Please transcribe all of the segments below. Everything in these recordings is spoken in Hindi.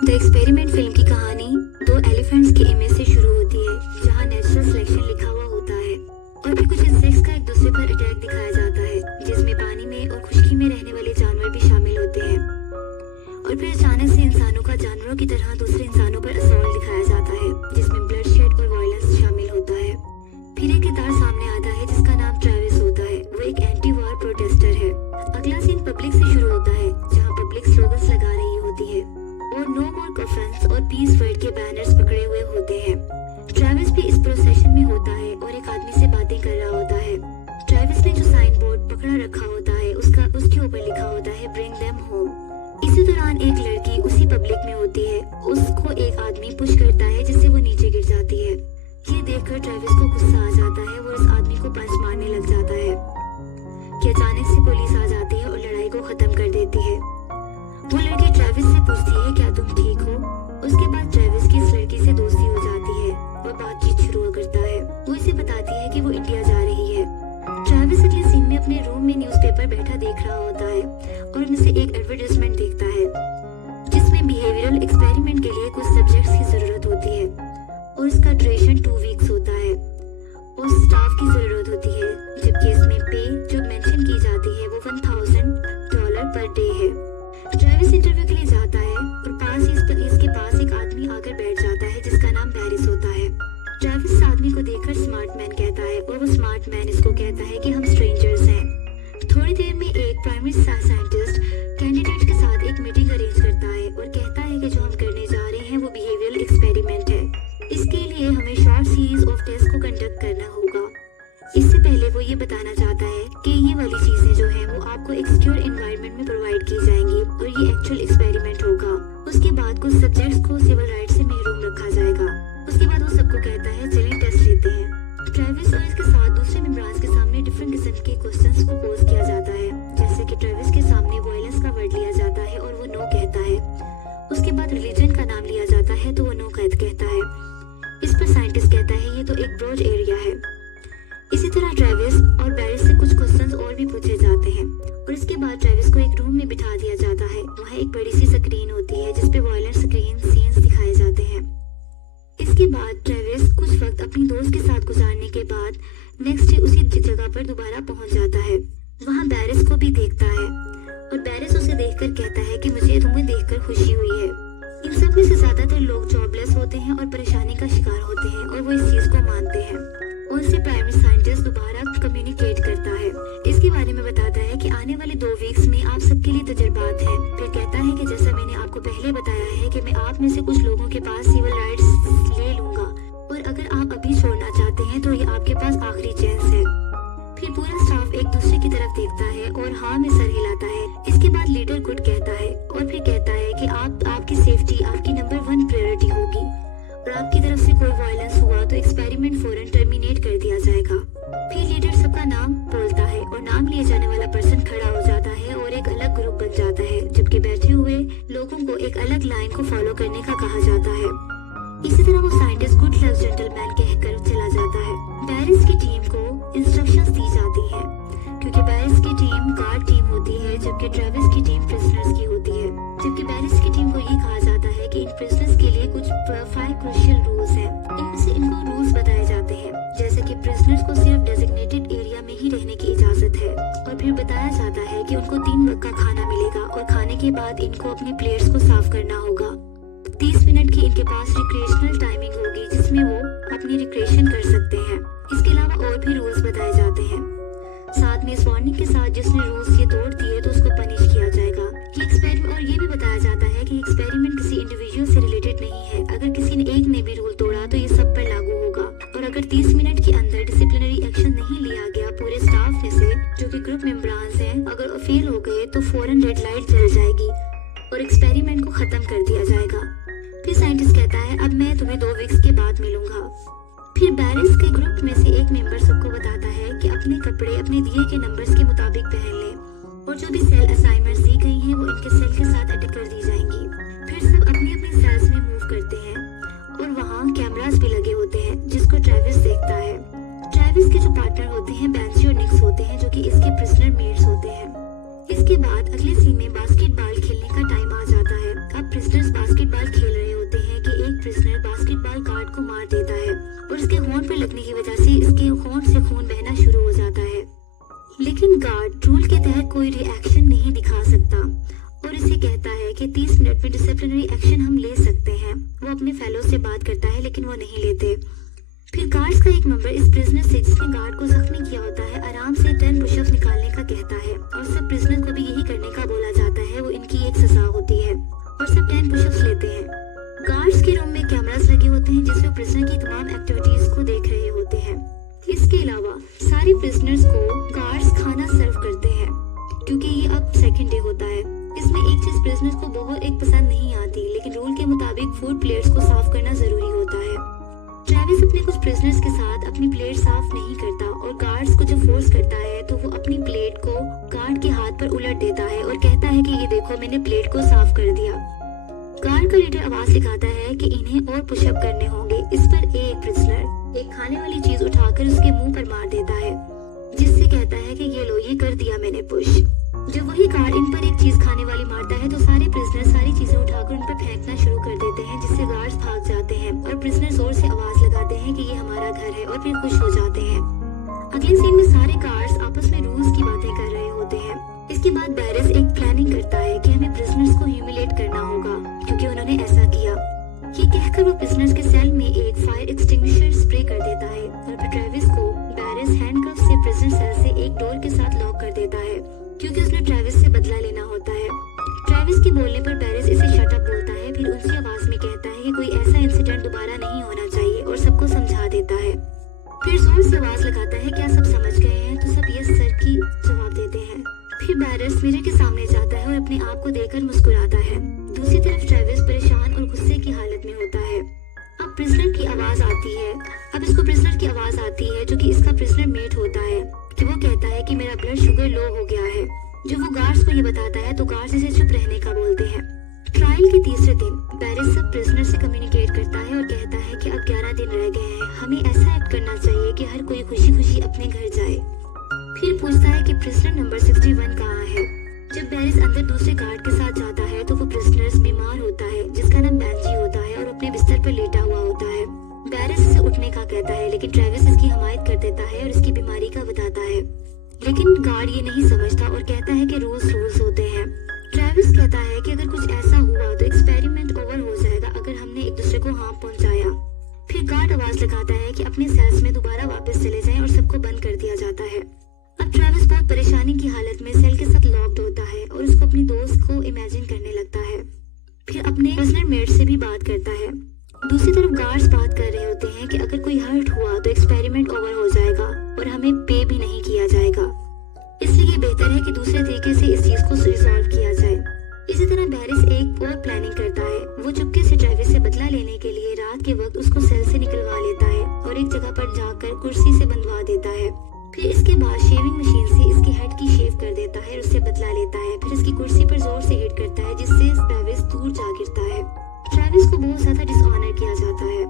द एक्सपेरिमेंट फिल्म की कहानी दो एलिफेंट्स की इमेज से शुरू होती है, जहां नेचुरल सिलेक्शन लिखा हुआ होता है और फिर कुछ इंसेक्ट्स का एक दूसरे पर अटैक दिखाया जाता है, जिसमें पानी में और खुश्की में रहने वाले जानवर भी शामिल होते हैं। और फिर अचानक से इंसानों का जानवरों की तरह दूसरे इंसानों पर असॉल्ट दिखाया जाता है, जिसमें ब्लडशेड और वायलेंस शामिल होता है। फिर एक किरदार सामने आता है जिसका नाम ट्रेविस होता है। वो एक एंटी वॉर प्रोटेस्टर है। अगला सीन पब्लिक से शुरू होता है, जहाँ पब्लिक स्लोगन्स लगा रही होती है और नो मोर कफन्स और पीस वर्ड के बैनर्स पकड़े हुए होते हैं। ट्रेविस भी इस प्रोसेशन में होता है और एक आदमी से बातें कर रहा होता है। ट्रेविस ने जो साइन बोर्ड पकड़ा रखा होता है उसके ऊपर लिखा होता है ब्रिंग देम होम। इसी दौरान एक लड़की उसी पब्लिक में होती है। उसको एक आदमी पुश करता है जिससे वो नीचे गिर जाती है। ये देखकर ट्रेविस को गुस्सा आ जाता है। वो इस आदमी को पंच मारने लग जाता है कि अचानक से पुलिस आ जाती है और लड़ाई को खत्म कर देती है। वो लड़की ट्रेविस से पूछती है क्या तुम ठीक हो। उसके बाद ट्रेविस की इस लड़की से दोस्ती हो जाती है और बातचीत शुरू करता है। वो इसे बताती है कि वो इंडिया जा रही है। ट्रेविस अगले सीन में अपने रूम में न्यूज़पेपर बैठा देख रहा होता है और उनमें से एक एडवर्टाइजमेंट देखता है जिसमें बिहेवियरल एक्सपेरिमेंट के लिए कुछ सब्जेक्ट्स की जरूरत होती है और इसका ड्यूरेशन 2 वीक्स होता है और स्टाफ की जरूरत होती है, जबकि इसमें पे जो मेंशन की जाती है वो $1000 पर डे है। ट्रेविस इंटरव्यू के लिए जाता है और पास ही इसके पास एक आदमी आकर बैठ जाता है जिसका नाम बैरिस होता है। ट्रेविस इस आदमी को देखकर स्मार्ट मैन कहता है और वो स्मार्ट मैन इसको कहता है कि हम स्ट्रेंजर्स हैं। थोड़ी देर में एक प्राइमरी साइंटिस्ट कैंडिडेट के साथ एक मीटिंग अरेंज करता है और कहता है कि जो हम करने जा रहे हैं वो बिहेवियरल एक्सपेरिमेंट है। इसके लिए हमें शॉर्ट सीरीज ऑफ टेस्ट को कंडक्ट करना होगा। इससे पहले वो ये बताना चाहता है कि ये वाली चीजें जो हैं वो आपको एक सिक्योर एनवायरनमेंट में प्रोवाइड की जाएंगी और ये एक्चुअल एक्सपेरिमेंट होगा। उसके बाद कुछ सब्जेक्ट्स को सिविल राइट से महरूम रखा जाएगा। उसके बाद वो सबको कहता है चलिए टेस्ट लेते हैं। ट्रेविस और इसके साथ दूसरे मेंबर्स के सामने डिफरेंट किस्म के क्वेश्चंस को पोज किया जाता है, जैसे कि ट्रेविस के सामने वायलेंस का वर्ड लिया जाता है और वो नो कहता है। उसके बाद रिलीजन का नाम लिया जाता है तो वो नो कहता है। इस पर साइंटिस्ट कहता है ये तो एक ब्रॉड एरिया है। इसी तरह ट्रेविस और बैरिस से कुछ क्वेश्चंस और भी पूछे जाते हैं और इसके बाद ट्रेविस को एक रूम में बिठा दिया जाता है। वहाँ एक बड़ी सी स्क्रीन होती है जिसपे वायलेंट स्क्रीन सीन्स दिखाए जाते हैं। इसके बाद ट्रेविस कुछ वक्त अपनी दोस्त के साथ गुजारने के बाद नेक्स्ट डे उसी जगह पर दोबारा पहुंच जाता है। वहाँ बैरिस को भी देखता है और बैरिस उसे देखकर कहता है कि मुझे तुम्हें देखकर खुशी हुई है। इन सब में से ज्यादातर लोग जॉबलेस होते हैं और परेशानी का शिकार होते हैं और वो इस चीज को मानते हैं और इससे प्राइमरी साइंटिस्ट दोबारा कम्युनिकेट करता है। इसके बारे में बताता है कि आने वाले 2 वीक्स में आप सबके लिए तजुर्बात हैं। फिर कहता है कि जैसा मैंने आपको पहले बताया है कि मैं आप में से कुछ लोगों के पास सिविल राइट्स ले लूंगा और अगर आप अभी छोड़ना चाहते हैं तो ये आपके पास आखिरी चांस है। फिर पूरा स्टाफ एक दूसरे की तरफ देखता है और हाँ में सर हिलाता है। इसके बाद लीडर गुड कहता है और फिर कहता है कि आपकी सेफ्टी आपकी नंबर 1 प्रायोरिटी होगी और आपकी तरफ से कोई वायलेंस हुआ तो एक्सपेरिमेंट फौरन टर्मिनेट कर दिया जाएगा। फिर लीडर सबका नाम बोलता है और नाम लिए जाने वाला पर्सन खड़ा हो जाता है और एक अलग ग्रुप बन जाता है, जबकि बैठे हुए लोगों को एक अलग लाइन को फॉलो करने का कहा जाता है। इसी तरह वो साइंटिस्ट गुड लक जेंटलमैन कहकर चला जाता है। बैरिस की टीम को इंस्ट्रक्शंस दी जाती है क्योंकि बैरिस की टीम गार्ड टीम होती है जबकि ट्रेविस की टीम प्रिजनर्स की होती है। जबकि बैरिस की टीम को ये कहा जाता है कि इन प्रिजनर्स के लिए कुछ 5 क्रूशियल रूल्स हैं। इनमें से इनको रूल्स बताए जाते हैं जैसे कि प्रिजनर्स को सिर्फ डेजिग्नेटेड एरिया में ही रहने की इजाजत है और फिर बताया जाता है कि उनको 3 वक्त का खाना मिलेगा और खाने के बाद इनको अपने प्लेट्स को साफ करना होगा। 30 मिनट की इनके पास रिक्रिएशनल टाइमिंग होगी जिसमें वो अपनी रिक्रिएशन कर सकते हैं। इसके अलावा और भी रूल्स बताए जाते हैं। साथ में इस वार्निंग के साथ जिसने रूल्स ये तोड़ दिए तो उसको पनिश किया जाएगा। ये एक्सपेरिमेंट और ये भी बताया जाता है कि एक्सपेरिमेंट किसी इंडिविजुअल से रिलेटेड नहीं है। अगर किसी ने एक ने भी रूल तोड़ा तो ये सब पर लागू होगा और अगर 30 मिनट के अंदर डिसिप्लिनरी एक्शन नहीं लिया गया पूरे स्टाफ में से जो कि ग्रुप मेंबर्स हैं, अगर फेल हो गए तो फौरन रेड लाइट जल जाएगी और एक्सपेरिमेंट को खत्म कर दिया जाएगा। फिर साइंटिस्ट कहता है अब मैं तुम्हें 2 वीक्स के बाद मिलूंगा। फिर बैरिस के ग्रुप में से एक मेंबर सबको बताता है कि अपने कपड़े अपने दिए के नंबर्स के मुताबिक पहन लें और जो भी सेल असाइनमेंट्स दी गई हैं वो इनके सेल के साथ अटैच कर दी जाएंगी। फिर सब अपनी अपनी सेल्स में मूव करते हैं और वहाँ कैमरास भी लगे होते हैं जिसको ट्रेविस देखता है। ट्रेविस के जो पार्टनर होते हैं बेंसी और निक्स होते हैं जो कि इसके प्रिजनर मेट्स होते हैं। इसके बाद अगले सीन में बास्केटबॉल खेलने का टाइम आ जाता है। अब प्रिजनर्स बास्केटबॉल गार्ड रूल के तहत कोई रिएक्शन नहीं दिखा सकता और इसे कहता है कि 30 मिनट में डिसिप्लिनरी एक्शन हम ले सकते हैं। वो अपने फेलो से बात करता है लेकिन वो नहीं लेते। फिर गार्ड्स का एक मेंबर इस प्रिजनर से जिसने गार्ड को जख्मी किया होता है आराम से 10 पुशअप्स निकालने का कहता है और सब प्रिजनर को भी यही करने का बोला जाता है। वो इनकी एक सजा होती है और सब 10 पुशअप्स लेते हैं। गार्ड्स के रूम में कैमरास लगे होते हैं जिसमें प्रिजनर की तमाम एक्टिविटीज को देख रहे होते हैं। इसके अलावा सारे प्रिजनर्स को गार्ड्स खाना सर्व करते हैं क्योंकि ये अब सेकंड डे होता है। इसमें एक चीज प्रिजनर्स को बहुत एक पसंद नहीं आती, लेकिन रूल के मुताबिक फूड प्लेट्स को साफ करना जरूरी होता है। ट्रेविस अपने कुछ प्रिजनर्स के साथ अपनी प्लेट साफ नहीं करता और गार्ड्स को जब फोर्स करता है तो वो अपनी प्लेट को गार्ड के हाथ पर उलट देता है और कहता है कि ये देखो मैंने प्लेट को साफ कर दिया। गार्ड का लीडर आवाज दिखाता है कि इन्हें और पुशअप करने होंगे। इस पर एक प्रिजनर एक खाने वाली चीज उठाकर उसके मुंह पर मार देता है जिससे कहता है कि ये लो, ये कर दिया मैंने पुश। जब वही गार्ड इन पर एक चीज खाने वाली मारता है तो सारे प्रिजनर सारी चीजें उठाकर उन पर फेंकना शुरू कर देते हैं जिससे गार्ड्स भाग जाते हैं और प्रिजनर जोर से आवाज लगाते हैं कि ये हमारा घर है और फिर खुश हो जाते हैं। अगले सीन में सारे गार्ड्स आपस में रूल्स की बातें कर रहे होते हैं। इसके बाद बैरिस एक प्लानिंग करता है कि हमें प्रिजनर्स को ह्यूमिलेट करना होगा क्योंकि उन्होंने ऐसा किया। ये कहकर वो प्रिजनर्स के सेल में एक फायर एक्सटिंग्विशर स्प्रे कर देता है और फिर ट्रेविस को बैरिस हैंडकफ से प्रिजनर सेल से एक डोर के साथ लॉक कर देता है क्योंकि उसने ट्रेविस से बदला लेना होता है। ट्रेविस के बोलने पर बैरिस इसे शट अप बोलता है, फिर ऊंची आवाज में कहता है कि कोई ऐसा इंसिडेंट दोबारा नहीं होना चाहिए और सबको समझा देता है। फिर जोर से आवाज लगाता है क्या सब समझ गए हैं? तो सब यस सर की जवाब देते हैं। फिर बैरिस मिरर के सामने जाता है और अपने आप को देखकर मुस्कुराता है। दूसरी तरफ ट्रेविस परेशान और गुस्से की हालत में होता है। अब प्रिजनर की आवाज आती है। अब इसको प्रिजनर की आवाज आती है जो कि इसका प्रिजनर मेट होता है कि वो कहता है कि मेरा ब्लड शुगर लो हो गया है। जब वो गार्ड्स को ये बताता है तो गार्ड्स इसे चुप रहने का बोलते हैं। ट्रायल के तीसरे दिन बैरिस सब प्रिजनर से कम्युनिकेट करता है और कहता है कि अब 11 दिन रह गए हैं, हमें ऐसा एक्ट करना चाहिए कि हर कोई खुशी खुशी अपने घर जाए। फिर पूछता है कि प्रिजनर नंबर 61 कहाँ है। जब बैरिस अंदर दूसरे गार्ड के साथ जाता है तो वो प्रिजनर्स बीमार होता है जिसका नाम बेंजी होता है और अपने बिस्तर पर लेटा हुआ होता है। बैरिस इसे उठने का कहता है लेकिन ट्रेविस इसकी हमायत कर देता है और इसकी बीमारी का बताता है, लेकिन गार्ड ये नहीं समझता और कहता है कि रूल्स होते हैं। ट्रेविस कहता है कि अगर कुछ ऐसा हुआ तो एक्सपेरिमेंट ओवर हो जाएगा अगर हमने एक दूसरे को हार्म पहुंचाया। फिर गार्ड आवाज लगाता है कि अपने सेल्स में दोबारा वापस चले जाएं और सबको बंद कर दिया जाता है। अब ट्रेविस बहुत परेशानी की हालत में सेल के साथ लॉक्ड होता है और उसको अपनी दोस्त को इमेजिन करने लगता है। फिर अपने प्रिजनर मेट से भी बात करता है। दूसरी तरफ गार्ड्स बात कर रहे होते हैं कि अगर कोई हर्ट हुआ तो एक्सपेरिमेंट ओवर हो जाएगा और हमें पे भी नहीं किया जाएगा, इसलिए बेहतर है कि दूसरे तरीके से इस चीज को रिजॉल्व किया जाए। इसी तरह बैरिस एक और प्लानिंग करता है। वो चुपके से ट्रेविस से बदला लेने के लिए रात के वक्त उसको सेल से निकलवा लेता है और एक जगह पर जाकर कुर्सी से बंधवा देता है। फिर इसके बाद शेविंग मशीन से इसकी हेड की शेव कर देता है और उससे बदला लेता है। फिर इसकी कुर्सी पर जोर से हिट करता है जिससे ट्रेविस दूर जा गिरता है। ट्रेविस को बहुत ज्यादा डिसऑनर किया जाता है।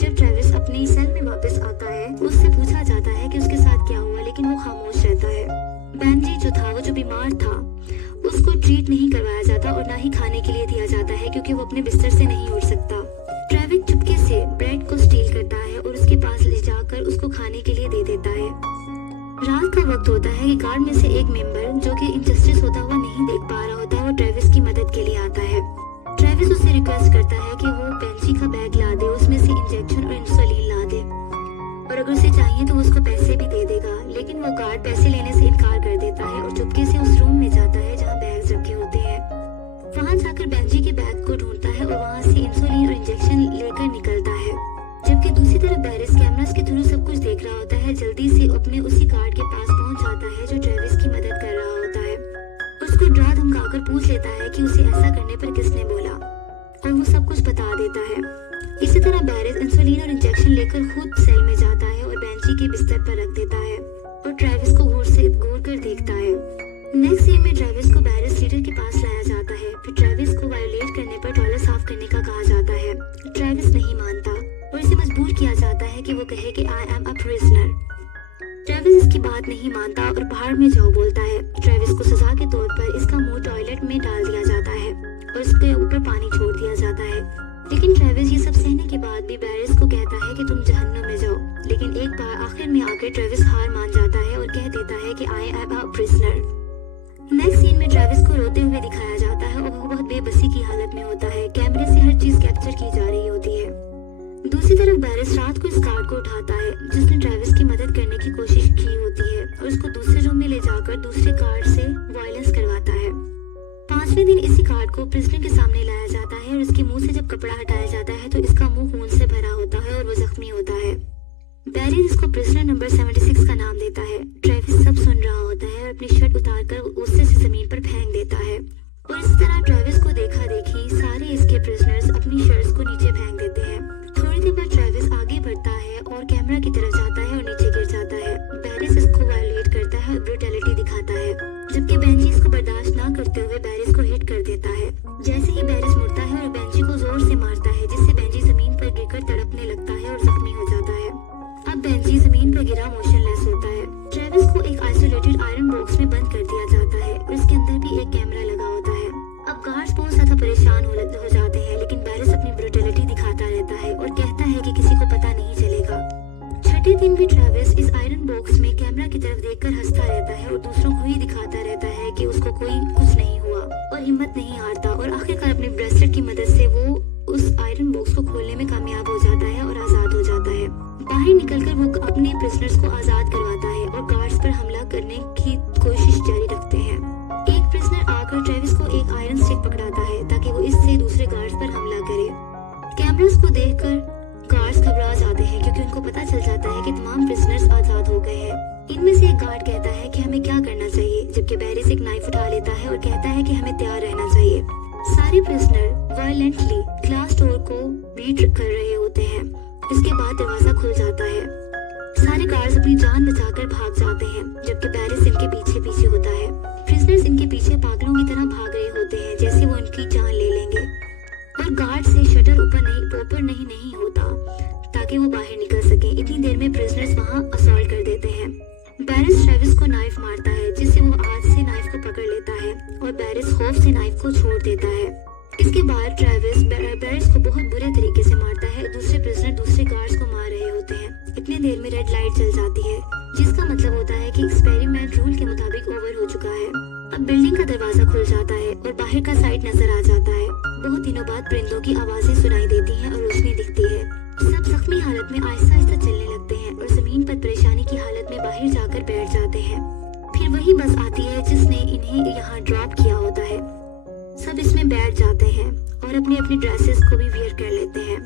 जब ट्रेविस अपनी सेल में वापस आता है उससे पूछा जाता है कि उसके साथ क्या हुआ, लेकिन वो खामोश रहता है। बेंजी जो था, वो जो बीमार था, उसको ट्रीट नहीं करवाया जाता और ना ही खाने के लिए दिया जाता है क्योंकि वो अपने बिस्तर से नहीं उठ सकता। ट्रेविस चुपके से ब्रेड को स्टील करता है और उसके पास ले जाकर उसको खाने के लिए दे देता है। रात का वक्त होता है कि गार्ड में से एक मेंबर जो कि इनजस्टिस होता हुआ नहीं देख पा रहा होता है वो ट्रेविस की मदद के लिए आता है। ट्रेविस उससे रिक्वेस्ट करता है कि वो बेंजी का बैग ला दे, उसमें से इंजेक्शन और इंसुलिन ला दे और अगर उसे चाहिए तो उसको पैसे भी दे देगा, लेकिन वो गार्ड पैसे लेने से इनकार कर देता है और चुपके से उस रूम में जाता है जहाँ बैग्स रखे होते हैं। वहाँ जाकर बेंजी के बैग को ढूंढता है और वहाँ से इंसुलिन और इंजेक्शन लेकर निकलता है। जबकि दूसरी तरफ बैरिस कैमरास के थ्रू सब कुछ देख रहा होता है। जल्दी से अपने उसी गार्ड के पास पहुंच जाता है जो ट्रेविस की मदद कर रहा होता है। उसको डरा धमकाकर पूछ लेता है कि उसे ऐसा करने पर किसने बोला और वो सब कुछ बता देता है। इसी तरह बैरिस इंसुलिन और इंजेक्शन लेकर खुद सेल में जाता है और बेंची के बिस्तर पर रख देता है और ट्रेविस को घूर कर देखता है। नेक्स्ट सीन में ट्रेविस को बैरिस लीडर के पास लाया जाता है। फिर ट्रेविस को वायोलेट करने पर टॉयलेट साफ करने का कहा जाता है। ट्रेविस नहीं मानता और इसे मजबूर किया जाता है कि वो कहे कि I am a prisoner. Travis इसकी बात नहीं मानता और बाहर में जाओ बोलता है। ट्रेविस को सजा के तौर पर इसका मुंह टॉयलेट में डाल दिया जाता है और इसके ऊपर पानी छोड़ दिया जाता है। लेकिन ट्रेविस ये सब सहने के बाद भी बैरिस को कहता है कि तुम जहन्नुम में जाओ। लेकिन एक बार आखिर में आकर ट्रेविस हार मान जाता है और कह देता है कि I am a prisoner। Next scene में ट्रेविस को रोते हुए दिखाया जाता है और वो बहुत बेबसी की हालत में होता है। कैमरे से हर चीज कैप्चर की जा रही होती है। दूसरी तरफ बैरिस रात को इस कार्ड को उठाता है जिसने ट्रेविस की मदद करने की कोशिश की होती है और उसको दूसरे रूम में ले जाकर दूसरे कार्ड से वायलेंस करवाता है। 5वें दिन इसी कार्ड को प्रिजनर के सामने लाया जाता है और इसके मुंह से जब कपड़ा हटाया जाता है तो इसका मुंह खून से भरा होता है और वो जख्मी होता है। बैरिस इसको प्रिजनर नंबर 76 का नाम देता है। ट्रेविस सब सुन रहा होता है और अपनी शर्ट उतारकर उससे जमीन पर फेंक देता है और इस तरह ट्रेविस को देखा देखी सारे इसके प्रिजनर्स अपनी शर्ट्स को नीचे फेंक देते हैं। थोड़ी देर बाद ट्रेविस आगे बढ़ता है और कैमरा की तरफ जाता है और नीचे गिर जाता है। बैरिस इसको वायलेट करता है और ब्रूटैलिटी दिखाता है, जबकि बेंजी इसको बर्दाश्त ना करते हुए बैरिस को हिट कर देता है। जैसे ही बैरिस मुड़ता है और बेंजी को जोर से मारता है जिससे बेंजी जमीन पर गिरकर तड़पने लगता है और जख्मी हो जाता है। अब बेंजी जमीन पर गिरा मोशनलेस होता है। ट्रेविस को एक आइसोलेटेड आयरन बॉक्स में बंद कर दिया जाता है और इसके अंदर भी एक कैमरा लगा होता है। अब गार्ड्स बहुत ज्यादा परेशान हो जाते हैं, लेकिन बैरिस अपनी ब्रूटैलिटी दिखाता रहता है और कहता है कि किसी को पता नहीं चलेगा। छठे दिन भी ट्रेविस इस आयरन बॉक्स में कैमरा की तरफ देखकर हंसता रहता है और दूसरों को ही दिखाता रहता है कि उसको कोई कुछ नहीं हुआ और हिम्मत नहीं हारता और आखिरकार अपने ब्रेसलेट की मदद से वो उस आयरन बॉक्स को खोलने में कामयाब हो जाता है और आजाद हो जाता है। बाहर निकलकर वो अपने प्रिजनर्स को आजाद करवाता है और गार्ड्स पर हमला करने की कोशिश जारी रखते हैं। एक प्रिजनर आकर ट्रेविस को एक आयरन स्टिक पकड़ाता है ताकि वो इससे दूसरे गार्ड्स पर हमला करे। कैमरास को देखकर गार्ड्स घबरा जाते हैं क्योंकि उनको पता चल जाता है कि तमाम प्रिजनर्स आजाद हो गए हैं। इनमें से एक गार्ड कहता है कि हमें क्या करना चाहिए, जबकि बैरिस एक नाइफ उठा लेता है और कहता है कि हमें तैयार रहना चाहिए। सारे प्रिजनर वायलेंटली ग्लास डोर को बीट कर रहे होते हैं। इसके बाद दरवाजा खुल जाता है। सारे गार्ड्स अपनी जान बचाकर भाग जाते हैं, जबकि बैरिस इनके पीछे पीछे होता है। प्रिजनर्स इनके पीछे पागलों की तरह भाग रहे होते हैं जैसे वो उनकी जान ले लेंगे और गार्ड से शटर ऊपर नहीं होता ताकि वो बाहर निकल सके। इतनी देर में प्रिजनर्स वहां असॉल्ट कर देते हैं। बैरिस ट्रेविस को नाइफ मारता है जिससे वो हाथ से नाइफ को पकड़ लेता है और बैरिस खौफ से नाइफ को छोड़ देता है। इसके बाद ट्रेविस बैरिस को बहुत बुरे तरीके से मारता है। दूसरे प्रिजनर दूसरे गार्ड्स को मार रहे होते हैं। इतनी देर में रेड लाइट जल जाती है जिसका मतलब होता है कि एक्सपेरिमेंट रूल के मुताबिक ओवर हो चुका है। अब बिल्डिंग का दरवाजा खुल जाता है और बाहर का साइड नजर आ जाता है। बहुत दिनों बाद परिंदों की आवाजें सुनाई देती हैं और रोशनी दिखती है। सब जख्मी हालत में आहिस्ता आहिस्ता चलने लगते हैं और जमीन पर परेशानी की हालत में बाहर जाकर बैठ जाते हैं। फिर वही बस आती है जिसने इन्हें यहाँ ड्रॉप किया होता है। सब इसमें बैठ जाते हैं और अपनी अपनी ड्रेसेस को भी वियर कर लेते हैं।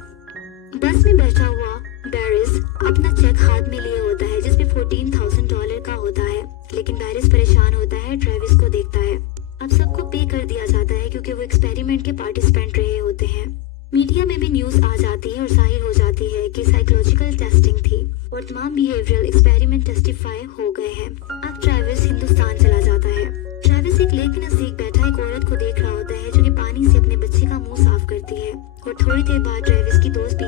बस में बैठा हुआ बैरिस अपना चेक हाथ में लिए होता है जिसमें $14,000 का होता है, लेकिन बैरिस परेशान होता है। ट्रेविस को देखता है। अब सबको पे कर दिया जाता है क्योंकि वो एक्सपेरिमेंट के पार्टिसिपेंट रहे होते हैं। मीडिया में भी न्यूज आ जाती है और जाहिर हो जाती है कि साइकोलॉजिकल टेस्टिंग थी और तमाम बिहेवियरल एक्सपेरिमेंट टेस्टिफाई हो गए हैं। अब ट्रेविस हिंदुस्तान चला जाता है। ट्रेविस एक लेक के नजदीक बैठा एक औरत को देख रहा होता है जो कि पानी से अपने बच्चे का मुंह साफ करती है और थोड़ी देर बाद ट्रेविस की दोस्त